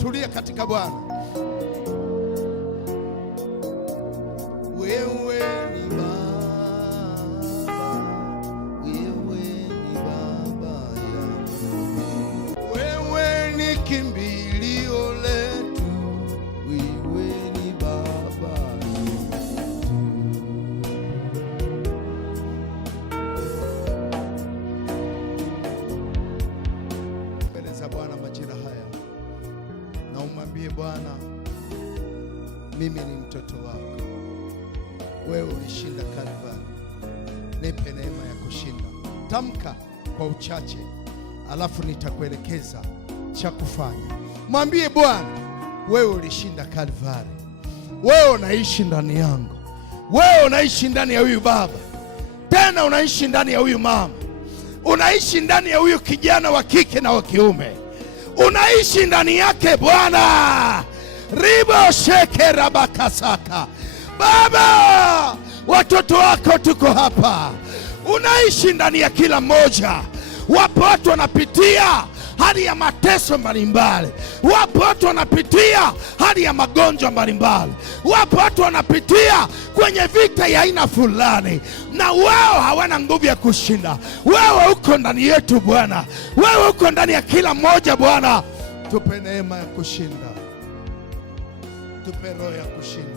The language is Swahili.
tulia katika Bwana. Wewe ni Baba, wewe ni Baba yangu, wewe ni kimbilio letu, wewe ni Baba yetu. Mbele za Bwana majira haya, na umwambie Bwana, mimi ni mtoto wako, wewe ulishinda Kalvari, nipe neema ya kushinda. Tamka kwa uchache, alafu nitakuelekeza cha kufanya. Mwambie Bwana, wewe ulishinda Kalvari, wewe unaishi ndani yangu, wewe unaishi ndani ya huyu baba, tena unaishi ndani ya huyu mama, unaishi ndani ya huyu kijana wa kike na wa kiume, unaishi ndani yake Bwana. Ribo sheke rabakasaka. Baba, watoto wako tuko hapa, unaishi ndani ya kila mmoja. Wapo watu wanapitia hali ya mateso mbalimbali, wapo watu wanapitia hali ya magonjwa mbalimbali, wapo watu wanapitia kwenye vita ya aina fulani, na wao hawana nguvu ya kushinda. Wewe uko ndani yetu Bwana, wewe uko ndani ya kila mmoja Bwana. Tupe neema ya kushinda, tupe roho ya kushinda.